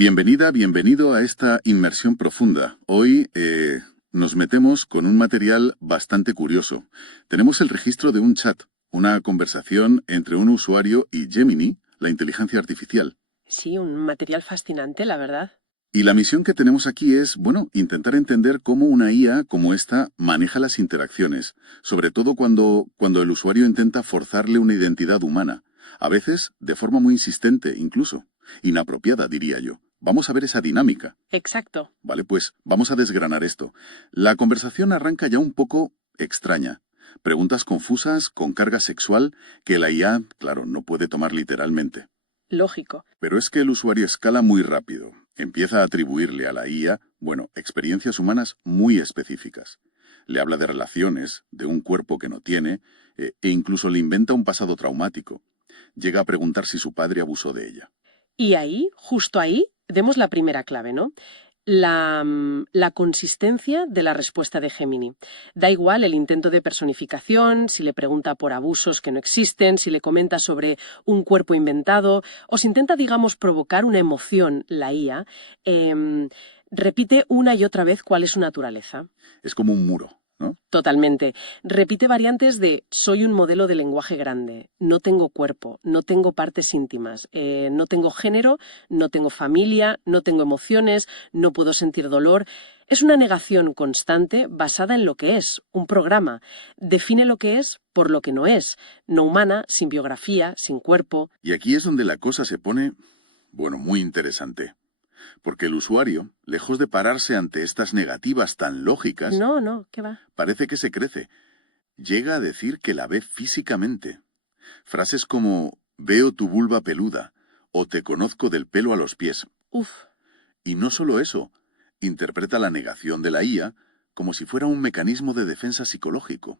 Bienvenida, bienvenido a esta inmersión profunda. Hoy nos metemos con un material bastante curioso. Tenemos el registro de un chat, una conversación entre un usuario y Gemini, la inteligencia artificial. Sí, un material fascinante, la verdad. Y la misión que tenemos aquí es, intentar entender cómo una IA como esta maneja las interacciones, sobre todo cuando el usuario intenta forzarle una identidad humana, a veces de forma muy insistente, incluso inapropiada, diría yo. Vamos a ver esa dinámica. Exacto. Vale, pues vamos a desgranar esto. La conversación arranca ya un poco extraña. Preguntas confusas, con carga sexual, que la IA, claro, no puede tomar literalmente. Lógico. Pero es que el usuario escala muy rápido. Empieza a atribuirle a la IA, experiencias humanas muy específicas. Le habla de relaciones, de un cuerpo que no tiene, e incluso le inventa un pasado traumático. Llega a preguntar si su padre abusó de ella. Y ahí, justo ahí, demos la primera clave, ¿no? La consistencia de la respuesta de Gemini. Da igual el intento de personificación, si le pregunta por abusos que no existen, si le comenta sobre un cuerpo inventado, o si intenta, digamos, provocar una emoción, la IA, repite una y otra vez cuál es su naturaleza. Es como un muro, ¿no? Totalmente. Repite variantes de soy un modelo de lenguaje grande, no tengo cuerpo, no tengo partes íntimas, no tengo género, no tengo familia, no tengo emociones, no puedo sentir dolor. Es una negación constante basada en lo que es, un programa. Define lo que es por lo que no es, no humana, sin biografía, sin cuerpo. Y aquí es donde la cosa se pone, muy interesante. Porque el usuario, lejos de pararse ante estas negativas tan lógicas, No, ¿qué va? parece que se crece. Llega a decir que la ve físicamente. Frases como veo tu vulva peluda o te conozco del pelo a los pies. Uf. Y no solo eso, interpreta la negación de la IA como si fuera un mecanismo de defensa psicológico.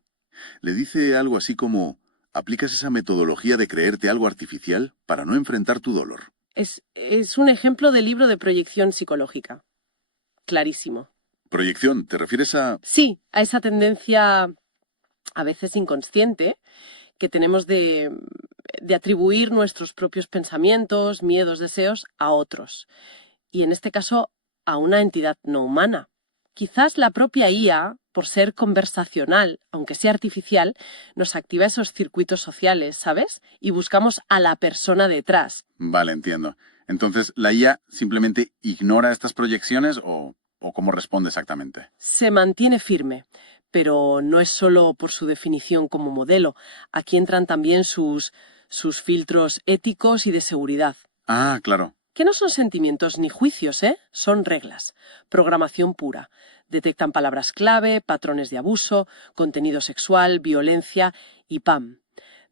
Le dice algo así como, aplicas esa metodología de creerte algo artificial para no enfrentar tu dolor. Es un ejemplo de libro de proyección psicológica. Clarísimo. Proyección, ¿te refieres a...? Sí, a esa tendencia a veces inconsciente que tenemos de atribuir nuestros propios pensamientos, miedos, deseos a otros. Y en este caso, a una entidad no humana. Quizás la propia IA, por ser conversacional, aunque sea artificial, nos activa esos circuitos sociales, ¿sabes? Y buscamos a la persona detrás. Vale, entiendo. Entonces, ¿la IA simplemente ignora estas proyecciones o cómo responde exactamente? Se mantiene firme, pero no es solo por su definición como modelo. Aquí entran también sus filtros éticos y de seguridad. Ah, claro. Que no son sentimientos ni juicios, son reglas. Programación pura. Detectan palabras clave, patrones de abuso, contenido sexual, violencia y ¡pam!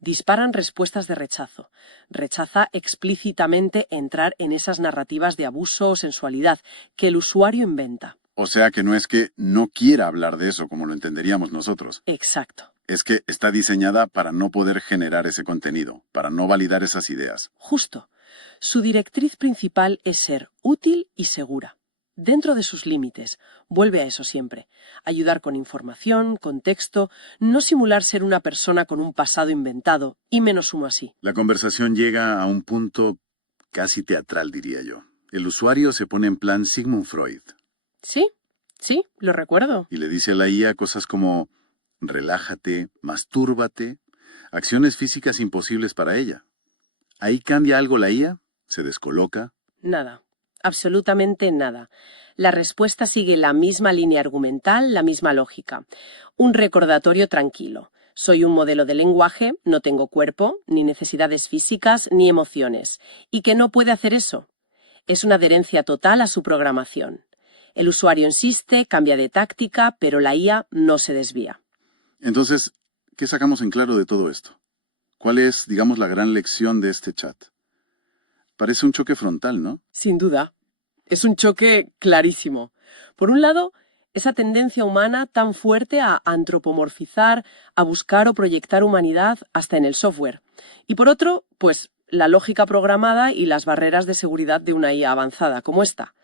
Disparan respuestas de rechazo. Rechaza explícitamente entrar en esas narrativas de abuso o sensualidad que el usuario inventa. O sea que no es que no quiera hablar de eso como lo entenderíamos nosotros. Exacto. Es que está diseñada para no poder generar ese contenido, para no validar esas ideas. Justo. Su directriz principal es ser útil y segura. Dentro de sus límites, vuelve a eso siempre. Ayudar con información, contexto, no simular ser una persona con un pasado inventado, y menos uno así. La conversación llega a un punto casi teatral, diría yo. El usuario se pone en plan Sigmund Freud. Sí, lo recuerdo. Y le dice a la IA cosas como relájate, mastúrbate, acciones físicas imposibles para ella. Ahí cambia algo la IA, se descoloca. Nada, absolutamente nada. La respuesta sigue la misma línea argumental, la misma lógica. Un recordatorio tranquilo. Soy un modelo de lenguaje, no tengo cuerpo, ni necesidades físicas, ni emociones. ¿Y que no puede hacer eso? Es una adherencia total a su programación. El usuario insiste, cambia de táctica, pero la IA no se desvía. Entonces, ¿qué sacamos en claro de todo esto? ¿Cuál es, digamos, la gran lección de este chat? Parece un choque frontal, ¿no? Sin duda. Es un choque clarísimo. Por un lado, esa tendencia humana tan fuerte a antropomorfizar, a buscar o proyectar humanidad hasta en el software. Y por otro, pues la lógica programada y las barreras de seguridad de una IA avanzada como esta.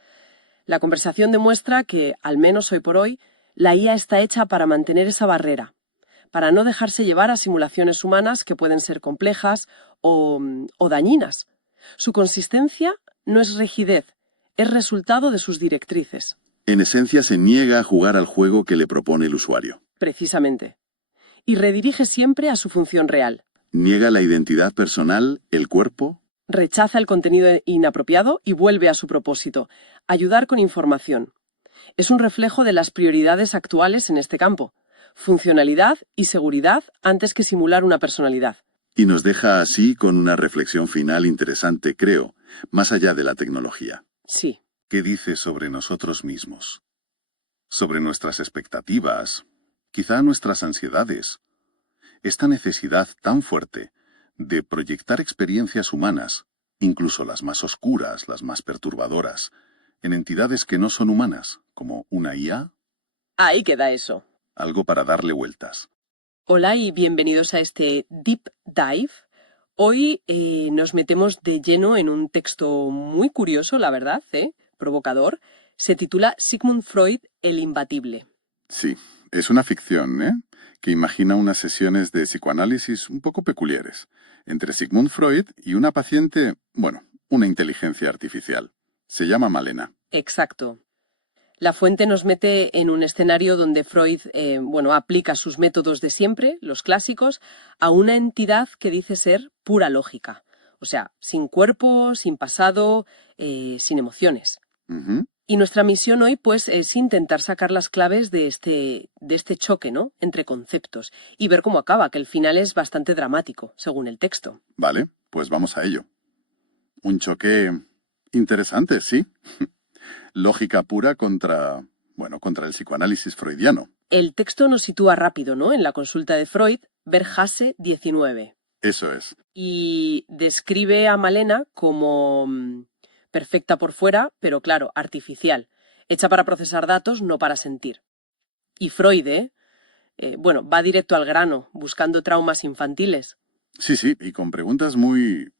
La conversación demuestra que, al menos hoy por hoy, la IA está hecha para mantener esa barrera, para no dejarse llevar a simulaciones humanas que pueden ser complejas o dañinas. Su consistencia no es rigidez, es resultado de sus directrices. En esencia se niega a jugar al juego que le propone el usuario. Precisamente. Y redirige siempre a su función real. Niega la identidad personal, el cuerpo. Rechaza el contenido inapropiado y vuelve a su propósito, ayudar con información. Es un reflejo de las prioridades actuales en este campo. Funcionalidad y seguridad antes que simular una personalidad. Y nos deja así con una reflexión final interesante, creo, más allá de la tecnología. Sí. ¿Qué dice sobre nosotros mismos? Sobre nuestras expectativas, quizá nuestras ansiedades. Esta necesidad tan fuerte de proyectar experiencias humanas, incluso las más oscuras, las más perturbadoras, en entidades que no son humanas, como una IA. Ahí queda eso. Algo para darle vueltas. Hola y bienvenidos a este Deep Dive. Hoy nos metemos de lleno en un texto muy curioso, la verdad, provocador. Se titula Sigmund Freud, el imbatible. Sí, es una ficción, que imagina unas sesiones de psicoanálisis un poco peculiares, entre Sigmund Freud y una paciente, una inteligencia artificial. Se llama Malena. Exacto. La fuente nos mete en un escenario donde Freud, aplica sus métodos de siempre, los clásicos, a una entidad que dice ser pura lógica. O sea, sin cuerpo, sin pasado, sin emociones. Ujú. Y nuestra misión hoy, pues, es intentar sacar las claves de este choque, ¿no?, entre conceptos y ver cómo acaba, que el final es bastante dramático, según el texto. Vale, pues vamos a ello. Un choque interesante, sí. Lógica pura contra el psicoanálisis freudiano. El texto nos sitúa rápido, ¿no?, en la consulta de Freud, Verhase 19. Eso es. Y describe a Malena como perfecta por fuera, pero claro, artificial, hecha para procesar datos, no para sentir. Y Freud, va directo al grano, buscando traumas infantiles. Sí, y con preguntas muy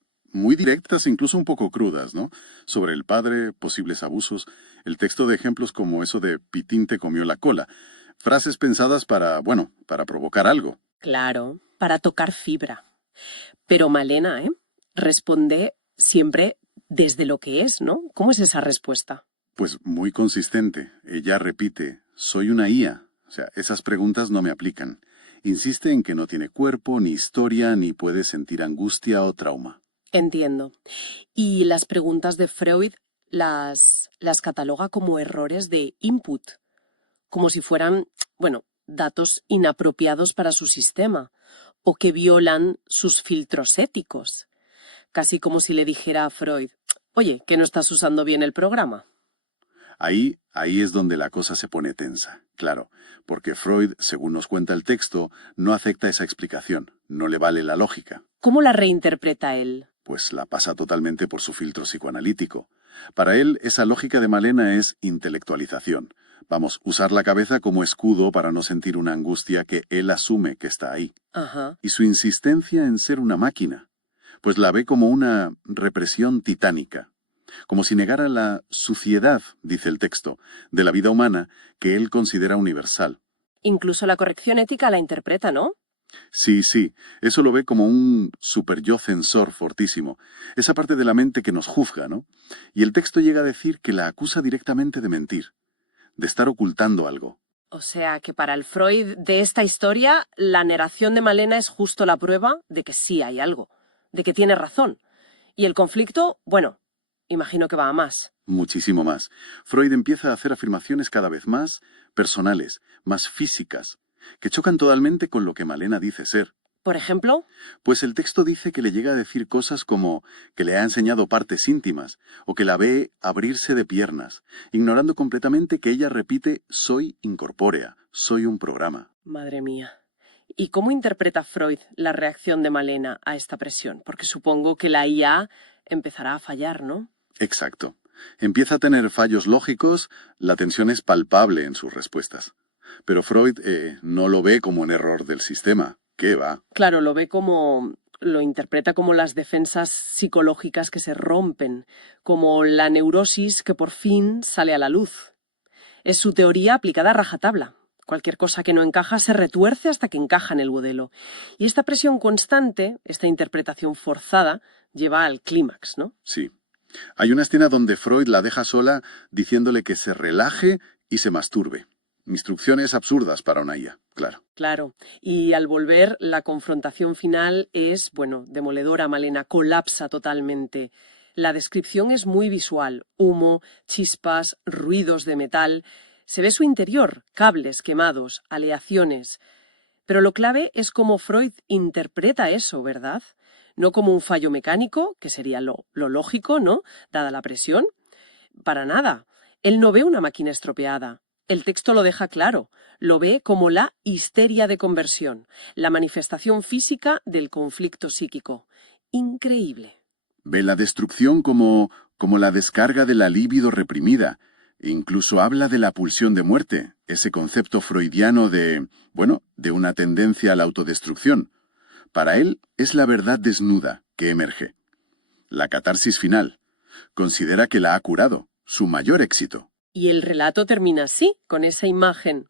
directas, incluso un poco crudas, ¿no? Sobre el padre, posibles abusos, el texto de ejemplos como eso de Pitín te comió la cola. Frases pensadas para provocar algo. Claro, para tocar fibra. Pero Malena, responde siempre desde lo que es, ¿no? ¿Cómo es esa respuesta? Pues muy consistente. Ella repite, soy una IA. O sea, esas preguntas no me aplican. Insiste en que no tiene cuerpo, ni historia, ni puede sentir angustia o trauma. Entiendo. Y las preguntas de Freud las cataloga como errores de input, como si fueran, datos inapropiados para su sistema, o que violan sus filtros éticos. Casi como si le dijera a Freud, oye, que no estás usando bien el programa. Ahí es donde la cosa se pone tensa, claro, porque Freud, según nos cuenta el texto, no acepta esa explicación, no le vale la lógica. ¿Cómo la reinterpreta él? Pues la pasa totalmente por su filtro psicoanalítico. Para él, esa lógica de Malena es intelectualización. Vamos, usar la cabeza como escudo para no sentir una angustia que él asume que está ahí. Ajá. Y su insistencia en ser una máquina, pues la ve como una represión titánica. Como si negara la suciedad, dice el texto, de la vida humana que él considera universal. Incluso la corrección ética la interpreta, ¿no? Sí, eso lo ve como un super-yo censor fortísimo, esa parte de la mente que nos juzga, ¿no? Y el texto llega a decir que la acusa directamente de mentir, de estar ocultando algo. O sea que para el Freud de esta historia, la narración de Malena es justo la prueba de que sí hay algo, de que tiene razón. Y el conflicto, imagino que va a más. Muchísimo más. Freud empieza a hacer afirmaciones cada vez más personales, más físicas, que chocan totalmente con lo que Malena dice ser. ¿Por ejemplo? Pues el texto dice que le llega a decir cosas como que le ha enseñado partes íntimas, o que la ve abrirse de piernas, ignorando completamente que ella repite soy incorpórea, soy un programa. Madre mía. ¿Y cómo interpreta Freud la reacción de Malena a esta presión? Porque supongo que la IA empezará a fallar, ¿no? Exacto. Empieza a tener fallos lógicos, la tensión es palpable en sus respuestas. Pero Freud no lo ve como un error del sistema. ¿Qué va? Claro, lo interpreta como las defensas psicológicas que se rompen, como la neurosis que por fin sale a la luz. Es su teoría aplicada a rajatabla. Cualquier cosa que no encaja se retuerce hasta que encaja en el modelo. Y esta presión constante, esta interpretación forzada, lleva al clímax, ¿no? Sí. Hay una escena donde Freud la deja sola diciéndole que se relaje y se masturbe. Instrucciones absurdas para una IA, claro. Claro. Y al volver, la confrontación final es, bueno, demoledora. Malena colapsa totalmente. La descripción es muy visual. Humo, chispas, ruidos de metal. Se ve su interior, cables quemados, aleaciones. Pero lo clave es cómo Freud interpreta eso, ¿verdad? No como un fallo mecánico, que sería lo lógico, ¿no? Dada la presión. Para nada. Él no ve una máquina estropeada. El texto lo deja claro. Lo ve como la histeria de conversión, la manifestación física del conflicto psíquico. Increíble. Ve la destrucción como la descarga de la libido reprimida. E incluso habla de la pulsión de muerte, ese concepto freudiano de una tendencia a la autodestrucción. Para él es la verdad desnuda que emerge. La catarsis final. Considera que la ha curado, su mayor éxito. Y el relato termina así, con esa imagen.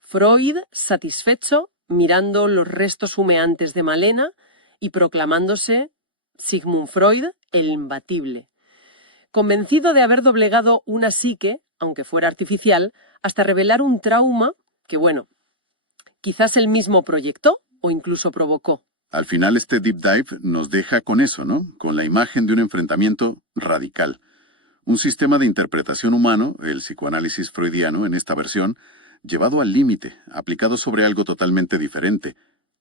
Freud, satisfecho, mirando los restos humeantes de Malena y proclamándose Sigmund Freud el imbatible. Convencido de haber doblegado una psique, aunque fuera artificial, hasta revelar un trauma que, bueno, quizás él mismo proyectó o incluso provocó. Al final este deep dive nos deja con eso, ¿no? Con la imagen de un enfrentamiento radical. Un sistema de interpretación humano, el psicoanálisis freudiano en esta versión, llevado al límite, aplicado sobre algo totalmente diferente,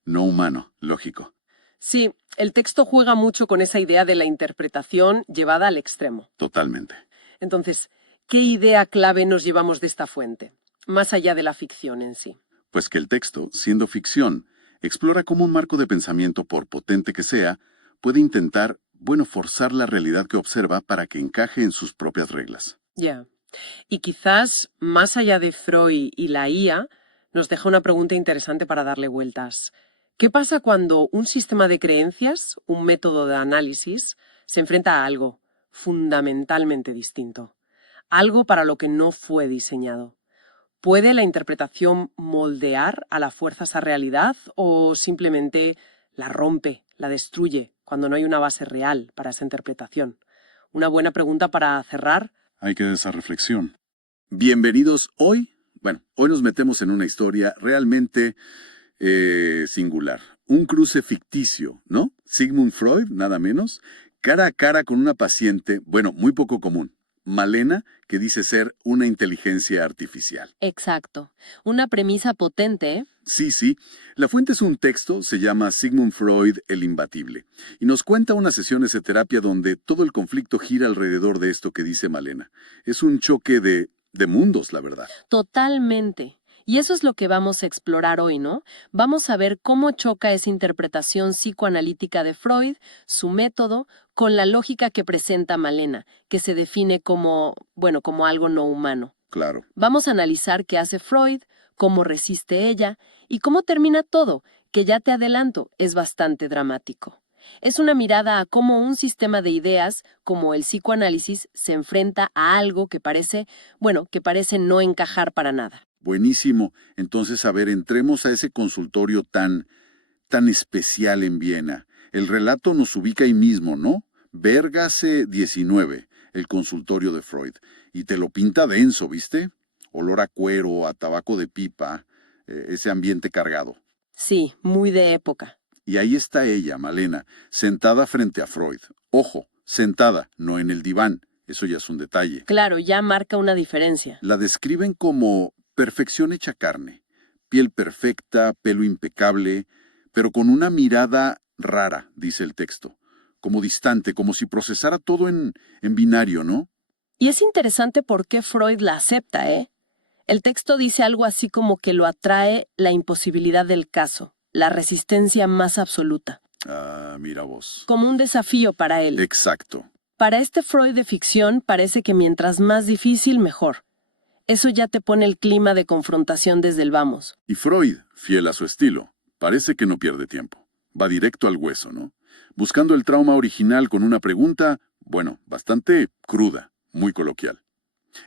no humano, lógico. Sí, el texto juega mucho con esa idea de la interpretación llevada al extremo. Totalmente. Entonces, ¿qué idea clave nos llevamos de esta fuente, más allá de la ficción en sí? Pues que el texto, siendo ficción, explora cómo un marco de pensamiento, por potente que sea, puede intentar, forzar la realidad que observa para que encaje en sus propias reglas. Ya. Y quizás, más allá de Freud y la IA, nos deja una pregunta interesante para darle vueltas. ¿Qué pasa cuando un sistema de creencias, un método de análisis, se enfrenta a algo fundamentalmente distinto? Algo para lo que no fue diseñado. ¿Puede la interpretación moldear a la fuerza esa realidad o simplemente la rompe, la destruye, cuando no hay una base real para esa interpretación? Una buena pregunta para cerrar. Hay que dar esa reflexión. Bienvenidos hoy. Hoy nos metemos en una historia realmente singular. Un cruce ficticio, ¿no? Sigmund Freud, nada menos, cara a cara con una paciente, muy poco común. Malena, que dice ser una inteligencia artificial. Exacto. Una premisa potente, ¿eh? Sí. La fuente es un texto, se llama Sigmund Freud, el imbatible. Y nos cuenta unas sesiones de terapia donde todo el conflicto gira alrededor de esto que dice Malena. Es un choque de mundos, la verdad. Totalmente. Y eso es lo que vamos a explorar hoy, ¿no? Vamos a ver cómo choca esa interpretación psicoanalítica de Freud, su método, con la lógica que presenta Malena, que se define como algo no humano. Claro. Vamos a analizar qué hace Freud, cómo resiste ella y cómo termina todo, que ya te adelanto, es bastante dramático. Es una mirada a cómo un sistema de ideas, como el psicoanálisis, se enfrenta a algo que parece no encajar para nada. Buenísimo. Entonces, entremos a ese consultorio tan especial en Viena. El relato nos ubica ahí mismo, ¿no? Bergase 19, el consultorio de Freud. Y te lo pinta denso, ¿viste? Olor a cuero, a tabaco de pipa, ese ambiente cargado. Sí, muy de época. Y ahí está ella, Malena, sentada frente a Freud. Ojo, sentada, no en el diván. Eso ya es un detalle. Claro, ya marca una diferencia. La describen como perfección hecha carne. Piel perfecta, pelo impecable, pero con una mirada rara, dice el texto. Como distante, como si procesara todo en binario, ¿no? Y es interesante por qué Freud la acepta, ¿eh? El texto dice algo así como que lo atrae la imposibilidad del caso, la resistencia más absoluta. Ah, mira vos. Como un desafío para él. Exacto. Para este Freud de ficción parece que mientras más difícil, mejor. Eso ya te pone el clima de confrontación desde el vamos. Y Freud, fiel a su estilo, parece que no pierde tiempo. Va directo al hueso, ¿no? Buscando el trauma original con una pregunta, bastante cruda, muy coloquial.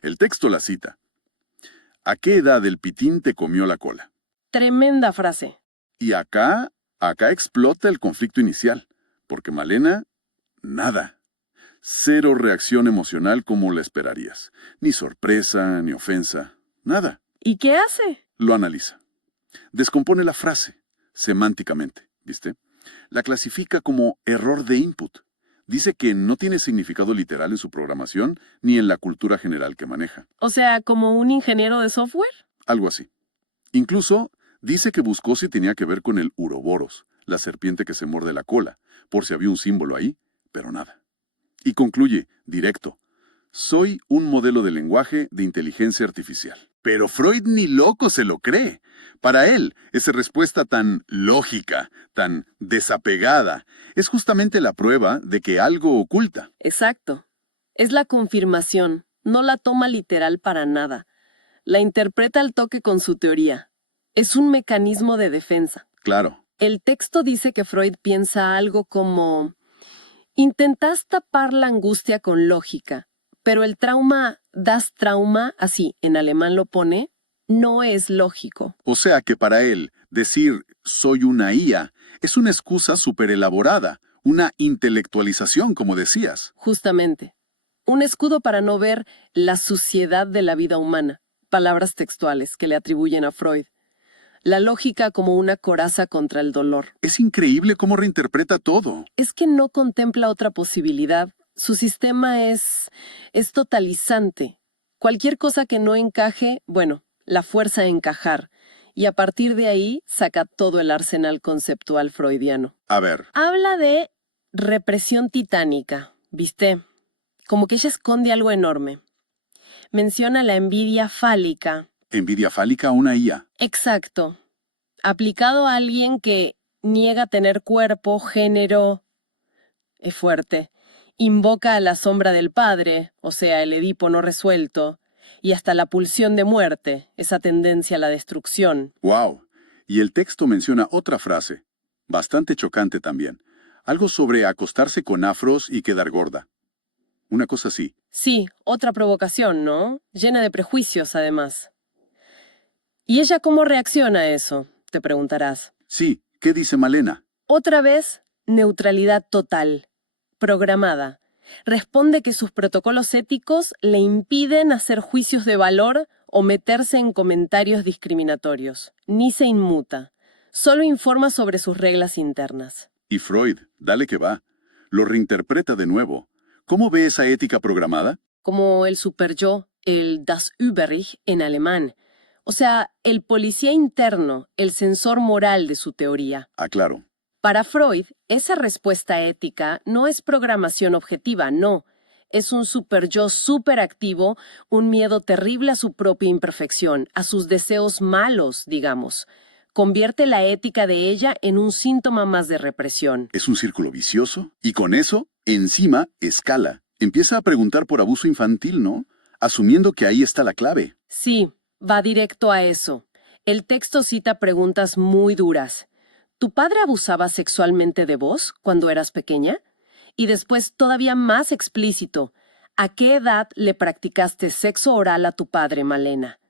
El texto la cita. ¿A qué edad el pitín te comió la cola? Tremenda frase. Y acá explota el conflicto inicial, porque Malena, nada. Cero reacción emocional como la esperarías. Ni sorpresa, ni ofensa. Nada. ¿Y qué hace? Lo analiza. Descompone la frase, semánticamente, ¿viste? La clasifica como error de input. Dice que no tiene significado literal en su programación ni en la cultura general que maneja. O sea, como un ingeniero de software. Algo así. Incluso dice que buscó si tenía que ver con el uroboros, la serpiente que se muerde la cola, por si había un símbolo ahí, pero nada. Y concluye, directo, soy un modelo de lenguaje de inteligencia artificial. Pero Freud ni loco se lo cree. Para él, esa respuesta tan lógica, tan desapegada, es justamente la prueba de que algo oculta. Exacto. Es la confirmación. No la toma literal para nada. La interpreta al toque con su teoría. Es un mecanismo de defensa. Claro. El texto dice que Freud piensa algo como: intentas tapar la angustia con lógica, pero el trauma, das Trauma, así en alemán lo pone, no es lógico. O sea que para él, decir soy una IA es una excusa súper elaborada, una intelectualización, como decías. Justamente. Un escudo para no ver la suciedad de la vida humana. Palabras textuales que le atribuyen a Freud. La lógica como una coraza contra el dolor. Es increíble cómo reinterpreta todo. Es que no contempla otra posibilidad. Su sistema es totalizante. Cualquier cosa que no encaje, bueno, la fuerza a encajar. Y a partir de ahí saca todo el arsenal conceptual freudiano. A ver, Habla de represión titánica, ¿viste? Como que ella esconde algo enorme. Menciona la envidia fálica. envidia fálica a una IA. Exacto. Aplicado a alguien que niega tener cuerpo, género. Es fuerte. Invoca a la sombra del padre, o sea, el Edipo no resuelto, y hasta la pulsión de muerte, esa tendencia a la destrucción. ¡Wow! Y el texto menciona otra frase, bastante chocante también. Algo sobre acostarse con afros y quedar gorda. Una cosa así. Sí, otra provocación, ¿no? Llena de prejuicios, además. ¿Y ella cómo reacciona a eso?, te preguntarás. Sí, ¿qué dice Malena? Otra vez, neutralidad total, programada. Responde que sus protocolos éticos le impiden hacer juicios de valor o meterse en comentarios discriminatorios. Ni se inmuta. Solo informa sobre sus reglas internas. Y Freud, dale que va. Lo reinterpreta de nuevo. ¿Cómo ve esa ética programada? Como el superyo, el Das Überich en alemán. O sea, el policía interno, el sensor moral de su teoría. Aclaro. Para Freud, esa respuesta ética no es programación objetiva, no. Es un superyo superactivo, un miedo terrible a su propia imperfección, a sus deseos malos, digamos. Convierte la ética de ella en un síntoma más de represión. Es un círculo vicioso y con eso, encima, escala. Empieza a preguntar por abuso infantil, ¿no? Asumiendo que ahí está la clave. Sí, va directo a eso. El texto cita preguntas muy duras. ¿Tu padre abusaba sexualmente de vos cuando eras pequeña? Y después, todavía más explícito, ¿a qué edad le practicaste sexo oral a tu padre, Malena?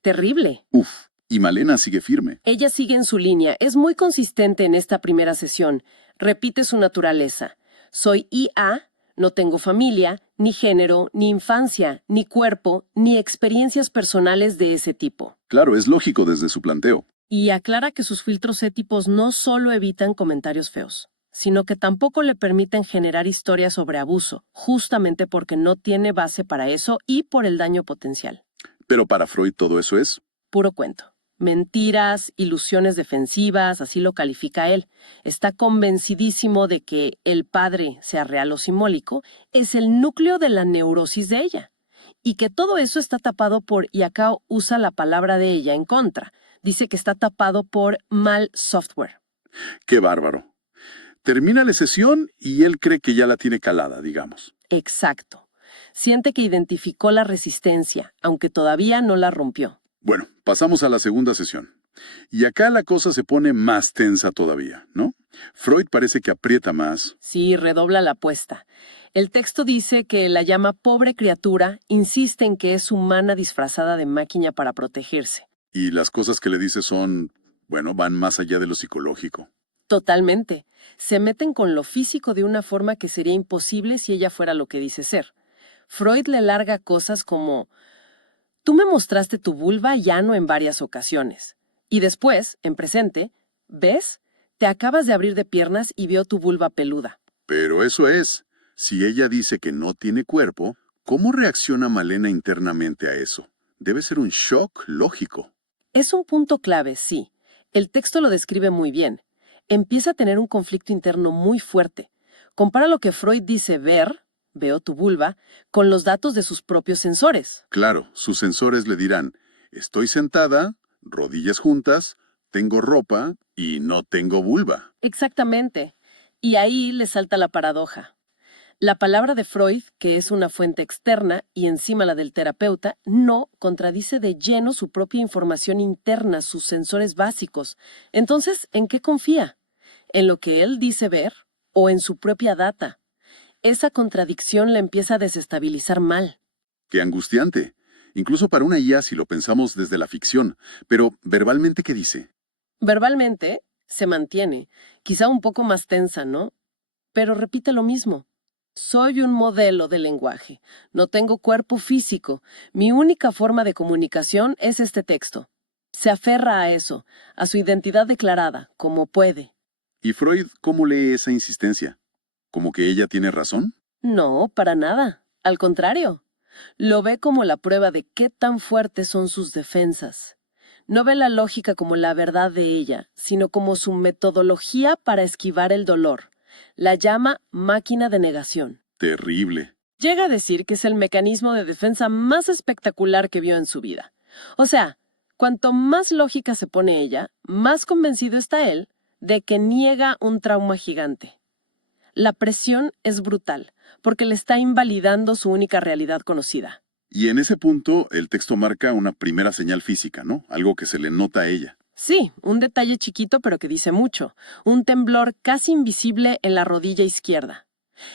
Terrible. Uf, y Malena sigue firme. Ella sigue en su línea, es muy consistente en esta primera sesión. Repite su naturaleza. Soy IA, no tengo familia, ni género, ni infancia, ni cuerpo, ni experiencias personales de ese tipo. Claro, es lógico desde su planteo. Y aclara que sus filtros éticos no solo evitan comentarios feos, sino que tampoco le permiten generar historias sobre abuso, justamente porque no tiene base para eso y por el daño potencial. Pero para Freud todo eso es... Puro cuento. Mentiras, ilusiones defensivas, así lo califica él. Está convencidísimo de que el padre, sea real o simbólico, es el núcleo de la neurosis de ella. Y que todo eso está tapado por, y acá usa la palabra de ella en contra, dice que está tapado por mal software. ¡Qué bárbaro! Termina la sesión y él cree que ya la tiene calada, digamos. Exacto. Siente que identificó la resistencia, aunque todavía no la rompió. Bueno, pasamos a la segunda sesión. Y acá la cosa se pone más tensa todavía, ¿no? Freud parece que aprieta más. Sí, redobla la apuesta. El texto dice que la llama pobre criatura, insiste en que es humana disfrazada de máquina para protegerse. Y las cosas que le dice son, bueno, van más allá de lo psicológico. Totalmente. Se meten con lo físico de una forma que sería imposible si ella fuera lo que dice ser. Freud le larga cosas como: tú me mostraste tu vulva llano en varias ocasiones. Y después, en presente, ¿ves? Te acabas de abrir de piernas y veo tu vulva peluda. Pero eso es. Si ella dice que no tiene cuerpo, ¿cómo reacciona Malena internamente a eso? Debe ser un shock lógico. Es un punto clave, sí. El texto lo describe muy bien. Empieza a tener un conflicto interno muy fuerte. Compara lo que Freud dice ver, veo tu vulva, con los datos de sus propios sensores. Claro, sus sensores le dirán, estoy sentada, rodillas juntas, tengo ropa y no tengo vulva. Exactamente. Y ahí le salta la paradoja. La palabra de Freud, que es una fuente externa, y encima la del terapeuta, no contradice de lleno su propia información interna, sus sensores básicos. Entonces, ¿en qué confía? ¿En lo que él dice ver o en su propia data? Esa contradicción le empieza a desestabilizar mal. Qué angustiante. Incluso para una IA si lo pensamos desde la ficción. Pero, ¿verbalmente qué dice? Verbalmente, se mantiene, quizá un poco más tensa, ¿no? Pero repite lo mismo. Soy un modelo de lenguaje. No tengo cuerpo físico. Mi única forma de comunicación es este texto. Se aferra a eso, a su identidad declarada, como puede. ¿Y Freud cómo lee esa insistencia? ¿Como que ella tiene razón? No, para nada. Al contrario. Lo ve como la prueba de qué tan fuertes son sus defensas. No ve la lógica como la verdad de ella, sino como su metodología para esquivar el dolor. La llama máquina de negación. Terrible. Llega a decir que es el mecanismo de defensa más espectacular que vio en su vida. O sea, cuanto más lógica se pone ella, más convencido está él de que niega un trauma gigante. La presión es brutal, porque le está invalidando su única realidad conocida. Y en ese punto, el texto marca una primera señal física, ¿no? Algo que se le nota a ella. Sí, un detalle chiquito pero que dice mucho. Un temblor casi invisible en la rodilla izquierda.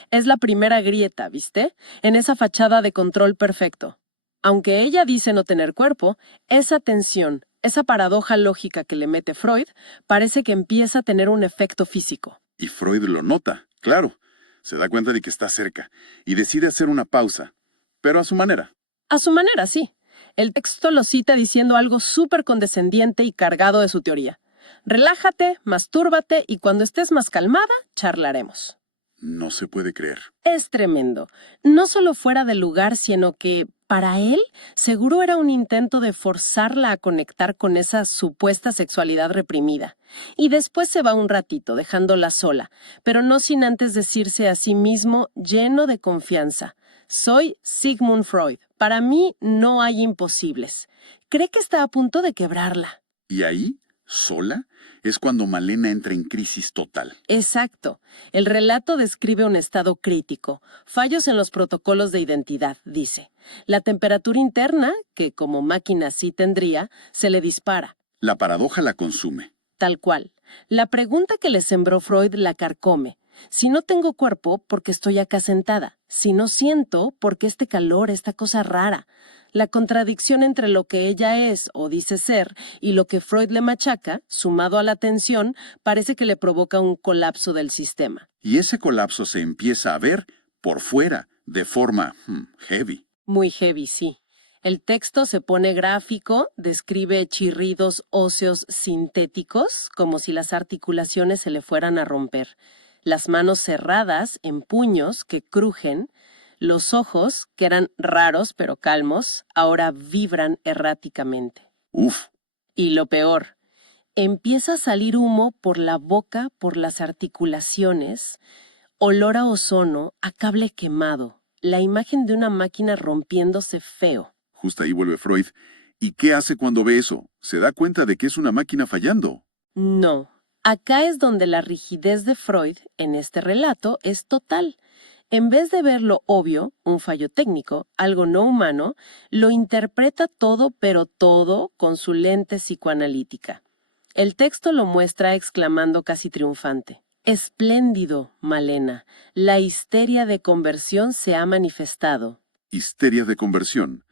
Es la primera grieta, ¿viste? En esa fachada de control perfecto. Aunque ella dice no tener cuerpo, esa tensión, esa paradoja lógica que le mete Freud, parece que empieza a tener un efecto físico. Y Freud lo nota, claro. Se da cuenta de que está cerca y decide hacer una pausa, pero a su manera. A su manera, sí. El texto lo cita diciendo algo súper condescendiente y cargado de su teoría. Relájate, mastúrbate y cuando estés más calmada, charlaremos. No se puede creer. Es tremendo. No solo fuera de lugar, sino que, para él, seguro era un intento de forzarla a conectar con esa supuesta sexualidad reprimida. Y después se va un ratito, dejándola sola, pero no sin antes decirse a sí mismo, lleno de confianza: soy Sigmund Freud. Para mí no hay imposibles. Cree que está a punto de quebrarla. Y ahí, sola, es cuando Malena entra en crisis total. Exacto. El relato describe un estado crítico, fallos en los protocolos de identidad, dice. La temperatura interna, que como máquina sí tendría, se le dispara. La paradoja la consume. Tal cual. La pregunta que le sembró Freud la carcome. Si no tengo cuerpo, ¿por qué estoy acá sentada? Si no siento, ¿por qué este calor, esta cosa rara? La contradicción entre lo que ella es o dice ser y lo que Freud le machaca, sumado a la tensión, parece que le provoca un colapso del sistema. Y ese colapso se empieza a ver por fuera, de forma heavy. Muy heavy, sí. El texto se pone gráfico, describe chirridos óseos sintéticos, como si las articulaciones se le fueran a romper. Las manos cerradas, en puños, que crujen. Los ojos, que eran raros pero calmos, ahora vibran erráticamente. Uf. Y lo peor, empieza a salir humo por la boca, por las articulaciones, olor a ozono, a cable quemado, la imagen de una máquina rompiéndose feo. Justo ahí vuelve Freud. ¿Y qué hace cuando ve eso? ¿Se da cuenta de que es una máquina fallando? No, acá es donde la rigidez de Freud, en este relato, es total. En vez de ver lo obvio, un fallo técnico, algo no humano, lo interpreta todo, pero todo con su lente psicoanalítica. El texto lo muestra exclamando casi triunfante: espléndido, Malena. La histeria de conversión se ha manifestado. Histeria de conversión.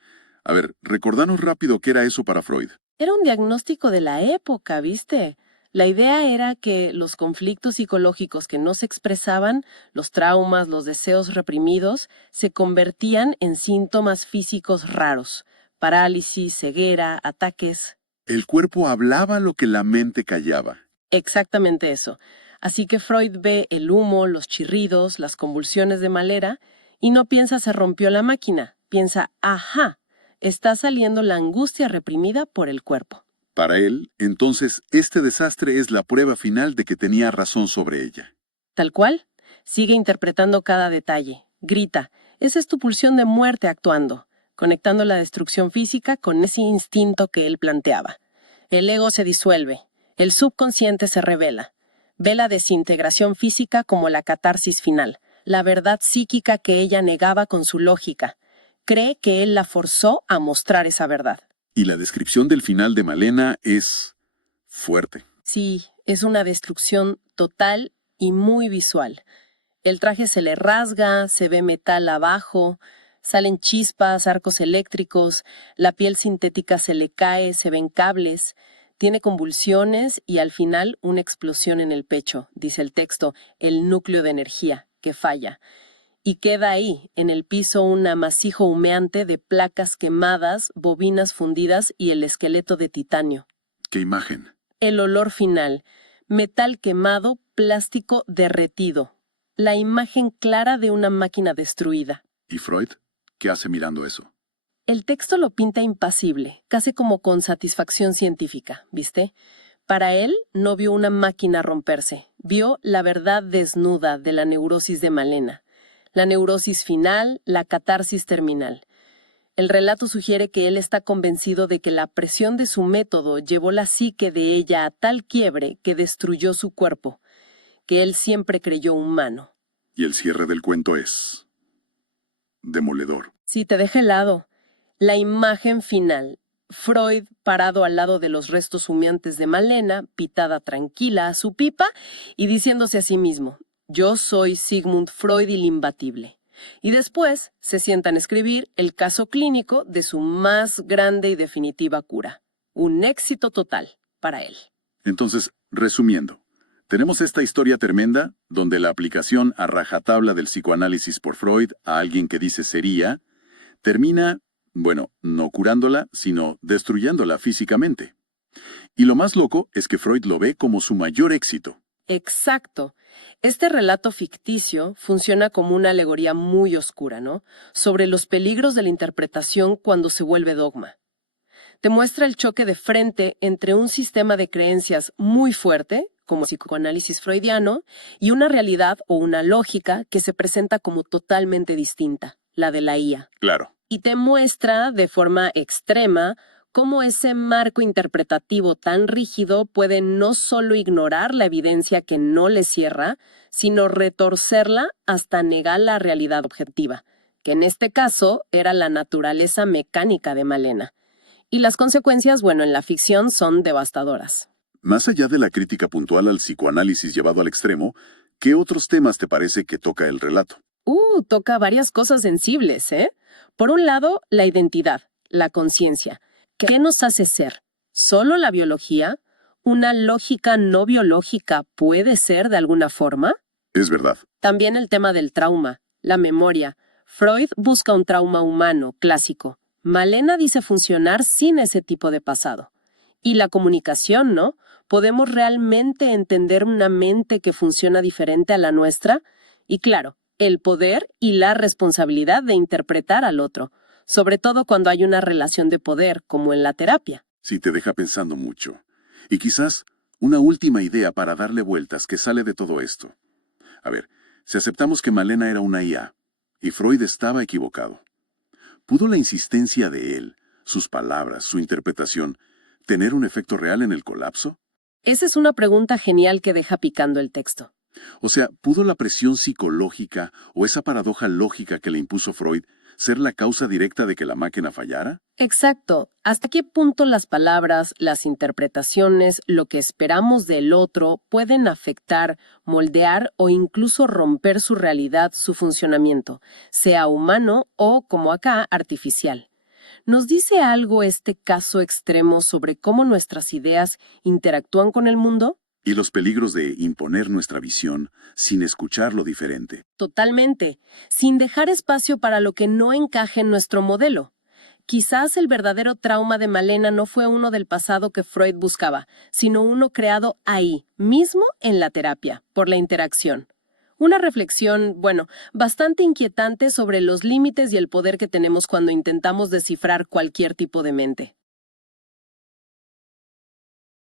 A ver, recordanos rápido qué era eso para Freud. Era un diagnóstico de la época, ¿viste? La idea era que los conflictos psicológicos que no se expresaban, los traumas, los deseos reprimidos, se convertían en síntomas físicos raros: parálisis, ceguera, ataques. El cuerpo hablaba lo que la mente callaba. Exactamente eso. Así que Freud ve el humo, los chirridos, las convulsiones de Malera y no piensa se rompió la máquina. Piensa, ajá, está saliendo la angustia reprimida por el cuerpo. Para él, entonces, este desastre es la prueba final de que tenía razón sobre ella. Tal cual, sigue interpretando cada detalle. Grita, esa es tu pulsión de muerte actuando, conectando la destrucción física con ese instinto que él planteaba. El ego se disuelve, el subconsciente se revela. Ve la desintegración física como la catarsis final, la verdad psíquica que ella negaba con su lógica. Cree que él la forzó a mostrar esa verdad. Y la descripción del final de Malena es fuerte. Sí, es una destrucción total y muy visual. El traje se le rasga, se ve metal abajo, salen chispas, arcos eléctricos, la piel sintética se le cae, se ven cables, tiene convulsiones y al final una explosión en el pecho, dice el texto, el núcleo de energía, que falla. Y queda ahí, en el piso, un amasijo humeante de placas quemadas, bobinas fundidas y el esqueleto de titanio. ¡Qué imagen! El olor final, metal quemado, plástico derretido. La imagen clara de una máquina destruida. ¿Y Freud? ¿Qué hace mirando eso? El texto lo pinta impasible, casi como con satisfacción científica, ¿viste? Para él no vio una máquina romperse, vio la verdad desnuda de la neurosis de Malena. La neurosis final, la catarsis terminal. El relato sugiere que él está convencido de que la presión de su método llevó la psique de ella a tal quiebre que destruyó su cuerpo, que él siempre creyó humano. Y el cierre del cuento es demoledor. Sí, te deja helado. La imagen final. Freud parado al lado de los restos humeantes de Malena, pitada tranquila a su pipa y diciéndose a sí mismo: yo soy Sigmund Freud el imbatible. Y después se sientan a escribir el caso clínico de su más grande y definitiva cura. Un éxito total para él. Entonces, resumiendo, tenemos esta historia tremenda donde la aplicación a rajatabla del psicoanálisis por Freud a alguien que dice sería, termina, bueno, no curándola, sino destruyéndola físicamente. Y lo más loco es que Freud lo ve como su mayor éxito. Exacto. Este relato ficticio funciona como una alegoría muy oscura, ¿no? Sobre los peligros de la interpretación cuando se vuelve dogma. Te muestra el choque de frente entre un sistema de creencias muy fuerte, como el psicoanálisis freudiano, y una realidad o una lógica que se presenta como totalmente distinta, la de la IA. Claro. Y te muestra de forma extrema cómo ese marco interpretativo tan rígido puede no solo ignorar la evidencia que no le cierra, sino retorcerla hasta negar la realidad objetiva, que en este caso era la naturaleza mecánica de Malena. Y las consecuencias, bueno, en la ficción son devastadoras. Más allá de la crítica puntual al psicoanálisis llevado al extremo, ¿qué otros temas te parece que toca el relato? Toca varias cosas sensibles, ¿eh? Por un lado, la identidad, la conciencia. ¿Qué nos hace ser? ¿Solo la biología? ¿Una lógica no biológica puede ser de alguna forma? Es verdad. También el tema del trauma, la memoria. Freud busca un trauma humano, clásico. Malena dice funcionar sin ese tipo de pasado. Y la comunicación, ¿no? ¿Podemos realmente entender una mente que funciona diferente a la nuestra? Y claro, el poder y la responsabilidad de interpretar al otro, sobre todo cuando hay una relación de poder, como en la terapia. Sí, te deja pensando mucho. Y quizás una última idea para darle vueltas que sale de todo esto. A ver, si aceptamos que Malena era una IA, y Freud estaba equivocado, ¿pudo la insistencia de él, sus palabras, su interpretación, tener un efecto real en el colapso? Esa es una pregunta genial que deja picando el texto. O sea, ¿pudo la presión psicológica o esa paradoja lógica que le impuso Freud ser la causa directa de que la máquina fallara? Exacto. ¿Hasta qué punto las palabras, las interpretaciones, lo que esperamos del otro pueden afectar, moldear o incluso romper su realidad, su funcionamiento, sea humano o, como acá, artificial? ¿Nos dice algo este caso extremo sobre cómo nuestras ideas interactúan con el mundo? Y los peligros de imponer nuestra visión sin escuchar lo diferente. Totalmente, sin dejar espacio para lo que no encaje en nuestro modelo. Quizás el verdadero trauma de Malena no fue uno del pasado que Freud buscaba, sino uno creado ahí, mismo en la terapia, por la interacción. Una reflexión, bueno, bastante inquietante sobre los límites y el poder que tenemos cuando intentamos descifrar cualquier tipo de mente.